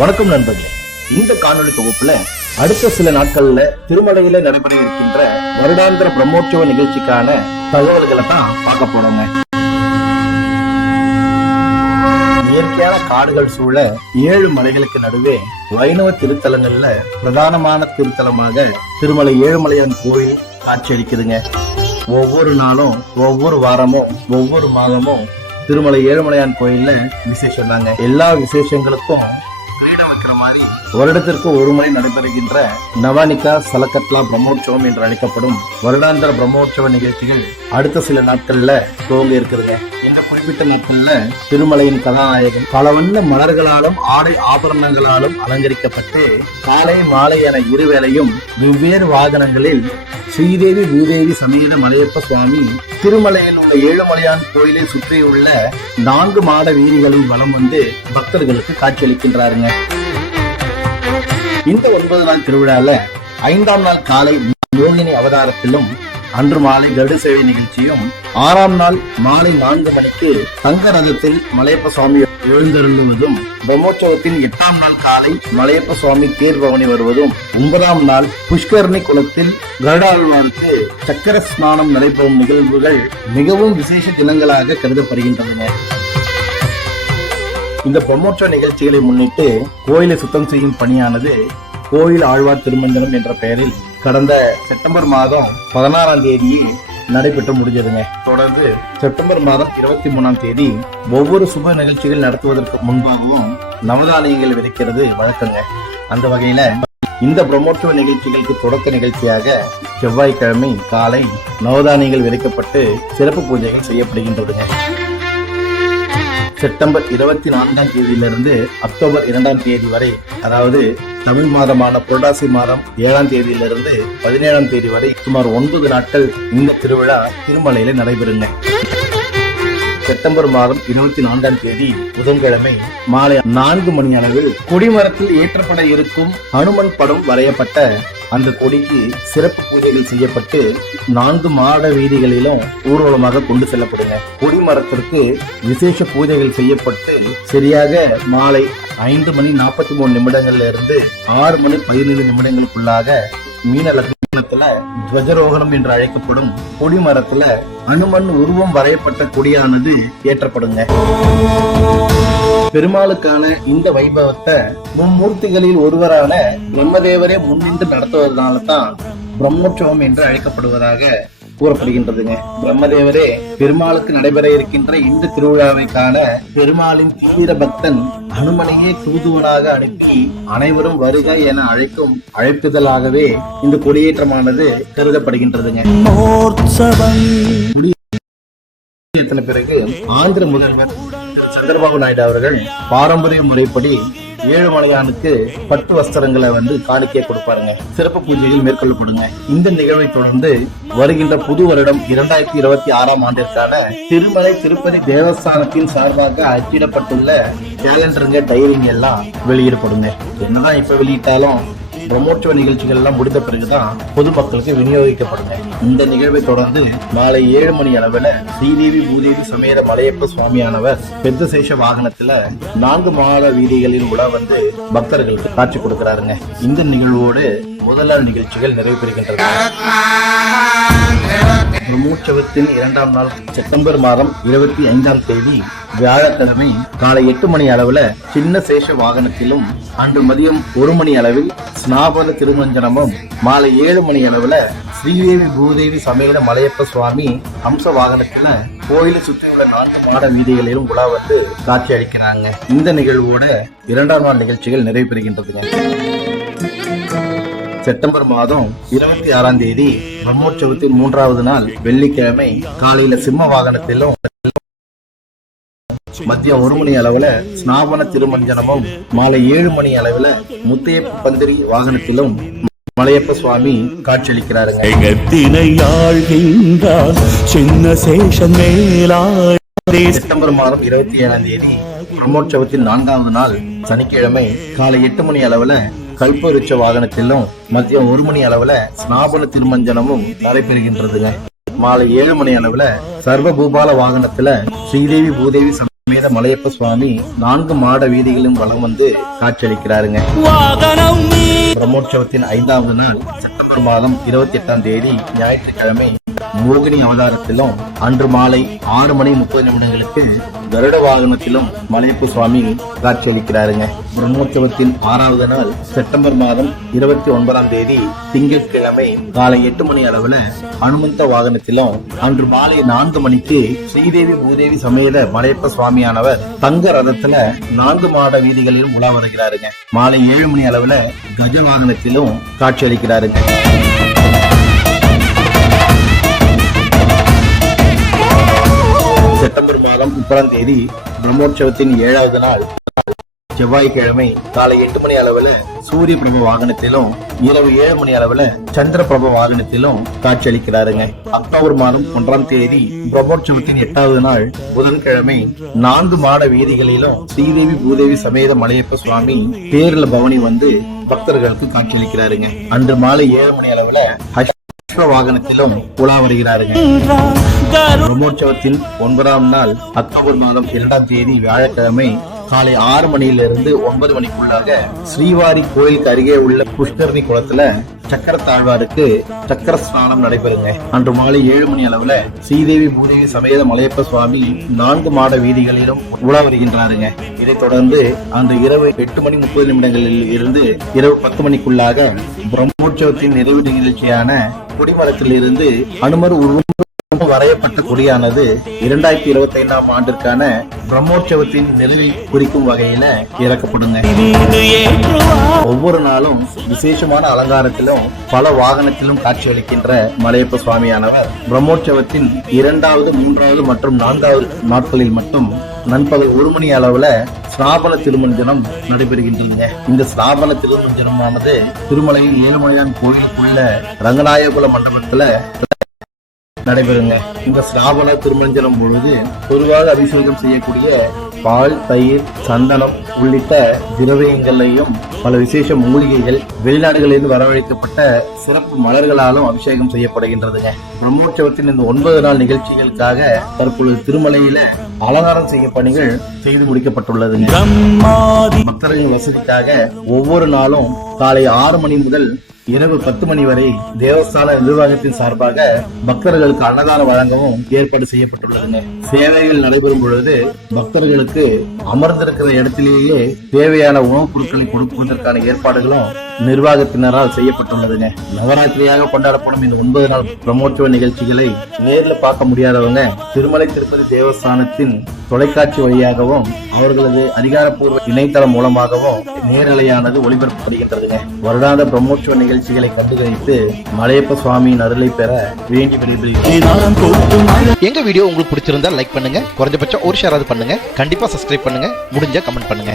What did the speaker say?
வணக்கம் நண்பர்களே. இந்த காணொளி தொகுப்புல அடுத்த சில நாட்கள்ல திருமலையில நடைபெற இருக்கின்ற வருடாந்திர பிரம்மோற்சவ நிகழ்ச்சிக்கான தகவல்களை தான் பார்க்க போறோங்க. இயற்கையான காடுகள் சூழ ஏழு மலைகளுக்கு நடுவே வைணவ திருத்தலங்கள்ல பிரதானமான திருத்தலமாக திருமலை ஏழுமலையான் கோயில் காட்சியளிக்குதுங்க. ஒவ்வொரு நாளும் ஒவ்வொரு வாரமும் ஒவ்வொரு மாதமும் திருமலை ஏழுமலையான் கோயில்ல விசேஷம் தாங்க. எல்லா விசேஷங்களுக்கும் மாதிரி வருடத்திற்கு ஒரு முறை நடைபெறுகின்ற நவானிகா சலக்கட்லா பிரம்மோற்சவம் என்று அழைக்கப்படும் வருடாந்திர பிரம்மோற்சவ நிகழ்ச்சிகள் அடுத்த சில நாட்கள்ல துவங்க இருக்கிறது. இந்த குறிப்பிட்ட நாட்கள்ல திருமலையின் கதாநாயகன் பல வண்ண மலர்களாலும் ஆடை ஆபரணங்களாலும் அலங்கரிக்கப்பட்டு காலை மாலை என இருவேளையும் வெவ்வேறு வாகனங்களில் ஸ்ரீதேவி பூதேவி சமேத மலையப்ப சுவாமி திருமலையில் உள்ள ஏழுமலையான் கோயிலை சுற்றியுள்ள நான்கு மாட வீதிகளில் வலம் வந்து பக்தர்களுக்கு காட்சியளிக்கின்றாருங்க. இந்த ஒன்பது நாள் திருவிழால ஐந்தாம் நாள் காலை யோகினி அவதாரத்திலும் அன்று மாலை கருட சேவை நிகழ்ச்சியும் ஆறாம் நாள் மாலை நான்கு மணிக்கு தங்க ரதத்தில் மலையப்ப சுவாமி எழுந்தருளுவதும் பிரம்மோற்சவத்தின் எட்டாம் நாள் காலை மலையப்ப சுவாமி தேர் பவனி வருவதும் ஒன்பதாம் நாள் புஷ்கரணி குளத்தில் கருடாழ்வாருக்கு சக்கர ஸ்நானம் நடைபெறும் நிகழ்வுகள் மிகவும் விசேஷ தினங்களாக கருதப்படுகின்றன. இந்த பிரம்மோற்சவ நிகழ்ச்சிகளை முன்னிட்டு கோயிலை சுத்தம் செய்யும் பணியானது கோயில் ஆழ்வார் திருமஞ்சனம் என்ற பெயரில் கடந்த செப்டம்பர் மாதம் பதினாறாம் தேதி நடைபெற்று முடிஞ்சதுங்க. தொடர்ந்து செப்டம்பர் மாதம் இருபத்தி மூணாம் தேதி ஒவ்வொரு சுப நிகழ்ச்சிகள் நடத்துவதற்கு முன்பாகவும் நவதானியங்கள் விதைக்கிறது வழக்கங்க. அந்த வகையில இந்த பிரம்மோற்சவ நிகழ்ச்சிகளுக்கு தொடக்க நிகழ்ச்சியாக செவ்வாய்க்கிழமை காலை நவதானியங்கள் விதைக்கப்பட்டு சிறப்பு பூஜைகள் செய்யப்படுகின்றதுங்க. செப்டம்பர் இருபத்தி நான்காம் தேதியிலிருந்து அக்டோபர் இரண்டாம் தேதி வரை அதாவது தமிழ் மாதமான புரட்டாசி மாதம் ஏழாம் தேதியிலிருந்து பதினேழாம் தேதி வரை சுமார் ஒன்பது நாட்கள் இந்த திருவிழா திருமலையில நடைபெறுங்க. செப்டம்பர் மாதம் இருபத்தி நான்காம் தேதி புதன்கிழமை மாலை நான்கு மணி அளவில் கொடிமரத்தில் ஏற்றப்பட இருக்கும் ஹனுமன் படம் வரையப்பட்ட அந்த கொடிக்கு சிறப்பு பூஜைகள் செய்யப்பட்டு நான்கு மாட வீதிகளிலும் ஊர்வலமாக கொண்டு செல்லப்படுங்க. கொடிமரத்திற்கு விசேஷ பூஜைகள் செய்யப்பட்டு சரியாக மாலை ஐந்து மணி நாற்பத்தி மூணு நிமிடங்கள்ல இருந்து ஆறு மணி பதினைந்து நிமிடங்களுக்குள்ளாக மீன லக்னத்துல துவஜரோகணம் என்று அழைக்கப்படும் கொடிமரத்துல அனுமன் உருவம் வரையப்பட்ட கொடியானது ஏற்றப்படுங்க. பெருமாளுக்கான இந்த வைபவத்தை மும்மூர்த்திகளில் ஒருவரான பிரம்மதேவரே முன்னின்று நடத்துவதனால தான் பிரம்மோற்சவம் என்று அழைக்கப்படுவதாக கூறப்படுகின்றதுங்க. பிரம்மதேவரே பெருமாளுக்கு நடைபெற இருக்கின்ற இந்த திருவிழாவை காண பெருமாளின் தீவிர பக்தன் அனுமனையே தூதுவனாக அனுப்பி அனைவரும் வருக என அழைக்கும் அழைப்புதலாகவே இந்த கொடியேற்றமானது கருதப்படுகின்றதுங்க. பிறகு ஆந்திர முதல்வர் சந்திரபாபு நாயுடு அவர்கள் பாரம்பரிய முறைப்படி ஏழுமலையானுக்கு பட்டு வஸ்திரங்களை வந்து காணிக்கை கொடுப்பாருங்க. சிறப்பு பூஜைகள் மேற்கொள்ளப்படுங்க. இந்த நிகழ்வை தொடர்ந்து வருகின்ற புது வருடம் இரண்டாயிரத்தி இருபத்தி ஆறாம் ஆண்டிற்கான திருமலை திருப்பதி தேவஸ்தானத்தின் சார்பாக அச்சிடப்பட்டுள்ள கேலண்டருங்க டைரிங் எல்லாம் வெளியிடப்படுங்க. என்னதான் இப்ப வெளியிட்டாலும் பிரம்மோற்சவ நிகழ்ச்சிகள் எல்லாம் முடிந்த பிறகுதான் பொதுமக்களுக்கு விநியோகிக்கப்படுங்க. இந்த நிகழ்வை தொடர்ந்து மாலை ஏழு மணி அளவுல ஸ்ரீதேவி பூதேவி சமேத மலையப்ப சுவாமியானவர் பெத்த சேஷ வாகனத்துல நான்கு மாத வீதிகளில் உலா வந்து பக்தர்களுக்கு காட்சி கொடுக்கிறாருங்க. இந்த நிகழ்வோடு முதல் நிகழ்ச்சிகள் நிறைவு பெறுகின்றன பிரம்மோற்சவத்தின் இரண்டாம் நாள் செப்டம்பர் மாதம் இருபத்தி ஐந்தாம் தேதி வியாழக்கிழமை காலை எட்டு மணி அளவுல சின்ன சேஷ வாகனத்திலும் அன்று மதியம் ஒரு மணி அளவில் ஸ்நாபக திருமஞ்சனமும் மாலை ஏழு மணி அளவுல ஸ்ரீதேவி பூதேவி சமேத மலையப்ப சுவாமி அம்ச வாகனத்துல கோயிலை சுற்றியுள்ள நான்கு மாட வீதிகளிலும் உலா வந்து காட்சி அளிக்கிறாங்க. இந்த நிகழ்வோட இரண்டாம் நாள் நிகழ்ச்சிகள் நிறைவு பெறுகின்றதுங்க செப்டம்பர் மாதம் இருபத்தி ஆறாம் தேதி பிரம்மோற்சவத்தின் மூன்றாவது நாள் வெள்ளிக்கிழமை காலையில சிம்ம வாகனத்திலும் மதியம் ஒரு மணி அளவுல ஸ்நாபன திருமஞ்சனமும் மாலை ஏழு மணி அளவுல முத்தையப்ப பந்திரி வாகனத்திலும் மலையப்ப சுவாமி காட்சியளிக்கிறாருங்க. செப்டம்பர் மாதம் இருபத்தி ஏழாம் தேதி பிரம்மோற்சவத்தின் நான்காவது நாள் சனிக்கிழமை காலை எட்டு மணி அளவுல கல்பருச்ச வாகனத்திலும் மதியம் ஒரு மணி அளவுல ஸ்நாபன திருமஞ்சனமும் நடைபெறுகின்றதுங்க. மாலை ஏழு மணி அளவுல சர்வ பூபால வாகனத்துல ஸ்ரீதேவி பூதேவி சமேத மலையப்ப சுவாமி நான்கு மாட வீதிகளிலும் வலம் வந்து காட்சியளிக்கிறாருங்க. பிரம்மோற்சவத்தின் ஐந்தாவது நாள் செப்டம்பர் மாதம் இருபத்தி எட்டாம் தேதி ஞாயிற்றுக்கிழமை மோகினி அவதாரத்திலும் அன்று மாலை ஆறு மணி முப்பது நிமிடங்களுக்கு கருட வாகனத்திலும் மலையப்ப சுவாமி காட்சியளிக்கிறாருங்க. பிரம்மோற்சவத்தின் ஆறாவது நாள் செப்டம்பர் மாதம் இருபத்தி ஒன்பதாம் தேதி திங்கட்கிழமை காலை எட்டு மணி அளவுல அனுமந்த வாகனத்திலும் அன்று மாலை நான்கு மணிக்கு ஸ்ரீதேவி பூதேவி சமேத மலையப்ப சுவாமியானவர் தங்க ரதத்துல நான்கு மாட வீதிகளிலும் உலா வருகிறாருங்க. மாலை ஏழு மணி அளவுல கஜ வாகனத்திலும் காட்சியளிக்கிறாருங்க. முப்பதாம் தேதி பிரம்மோற்சவத்தின் ஏழாவது நாள். செவ்வாய்க்கிழமை காலை எட்டு மணி அளவுல சூரிய பிரப வாகனத்திலும் இரவு ஏழு மணி அளவுல சந்திர பிரப வாகனத்திலும் காட்சியளிக்கிறாருங்க. அக்டோபர் மாதம் ஒன்றாம் தேதி பிரம்மோற்சவத்தின் எட்டாவது நாள் புதன்கிழமை நான்கு மாட வீதிகளிலும் ஸ்ரீதேவி பூதேவி சமேத மலையப்ப சுவாமி பேரில் பவனி வந்து பக்தர்களுக்கு காட்சியளிக்கிறாருங்க. அன்று மாலை ஏழு மணி அளவுல அஸ்வ வாகனத்திலும் உலா வருகிறாருங்க. பிரம்மோற்சவத்தின் ஒன்பதாம் நாள் அக்டோபர் மாதம் இரண்டாம் தேதி வியாழக்கிழமை காலை ஆறு மணியிலிருந்து ஒன்பது மணிக்குள்ளாக ஸ்ரீவாரி கோயிலுக்கு அருகே உள்ள புஷ்கரணி குளத்துல சக்கர தாழ்வாருக்கு சக்கர ஸ்நானம் நடைபெறுங்க. அன்று மாலை ஏழு மணி அளவுல ஸ்ரீதேவி பூதேவி சமேத மலையப்ப சுவாமி நான்கு மாட வீதிகளிலும் உலா வருகின்றாருங்க. இதைத் தொடர்ந்து அந்த இரவு எட்டு மணி முப்பது நிமிடங்களில் இருந்து இரவு பத்து மணிக்குள்ளாக பிரம்மோற்சவத்தின் நிறைவு நிகழ்ச்சியான குடிமரத்தில் இருந்து அனுமர் உருவம் வரையப்பட்ட கொடியானது இரண்டாயிரத்தி இருபத்தி ஐந்தாம் ஆண்டிற்கான பிரம்மோற்சவத்தின் நிறைவை குறிக்கும் வகையில இறக்கப்படுங்க. ஒவ்வொரு நாளும் விசேஷமான அலங்காரத்திலும் பல வாகனத்திலும் காட்சியளிக்கின்ற மலையப்ப சுவாமியானவர் பிரம்மோற்சவத்தின் இரண்டாவது மூன்றாவது மற்றும் நான்காவது நாட்களில் மட்டும் நண்பகல் ஒரு மணி அளவுல ஸ்நாபன திருமஞ்சனம் நடைபெறுகின்றன இந்த ஸ்நாபன திருமஞ்சனமானது திருமலையில் ஏழுமலையான் கோயிலுக்குள்ள ரங்கநாயகுல மண்டபத்துல நடைபெறுங்க. இந்த ஸ்ராவண திருமஞ்சனம் பொழுது பொதுவாக அபிஷேகம் செய்யக்கூடிய பால் தயிர் சந்தனம் உள்ளிட்ட திரவியங்களையும் பல விசேஷ மூலிகைகள் வெளிநாடுகளிலிருந்து வரவழைக்கப்பட்ட சிறப்பு மலர்களாலும் அபிஷேகம் செய்யப்படுகின்றதுங்க. பிரம்மோற்சவத்தின் இந்த ஒன்பது நாள் நிகழ்ச்சிகளுக்காக தற்பொழுது திருமலையில அலங்காரம் செய்ய பணிகள் செய்து முடிக்கப்பட்டுள்ளதுங்க. பிரம்மாதி பக்தர்களின் வசதிக்காக ஒவ்வொரு நாளும் காலை ஆறு மணி முதல் இரவு பத்து மணி வரை தேவஸ்தான நிர்வாகத்தின் சார்பாக பக்தர்களுக்கு அன்னதானம் வழங்கவும் ஏற்பாடு செய்யப்பட்டுள்ளதுங்க. சேவைகள் நடைபெறும் பொழுது பக்தர்களுக்கு அமர்ந்திருக்கிற இடத்திலேயே தேவையான உணவுப் பொருட்களை கொடுப்பதற்கான ஏற்பாடுகளும் நிர்வாகத்தினரால் செய்யப்பட்டுள்ளதுங்க. நவராத்திரியாக கொண்டாடப்படும் இந்த ஒன்பது நாள் பிரமோற்சவ நிகழ்ச்சிகளை நேரில் பார்க்க முடியாதவங்க திருமலை திருப்பதி தேவஸ்தானத்தின் தொலைக்காட்சி வழியாகவும் அவர்களது அதிகாரப்பூர்வ இணையதளம் மூலமாகவும் நேரலையானது ஒளிபரப்பப்படுகின்றதுங்க. வருடாந்த பிரம்மோற்சவ நிகழ்ச்சிகளை கண்டுகளித்து மலையப்ப சுவாமியின் அருளை பெற வேண்டி விரும்புகிறேன் எங்க வீடியோ உங்களுக்கு பிடிச்சிருந்தா லைக் பண்ணுங்க. குறைஞ்சபட்சம் ஒரு ஷேர் பண்ணுங்க. கண்டிப்பா சப்ஸ்கிரைப் பண்ணுங்க. முடிஞ்ச கமெண்ட் பண்ணுங்க.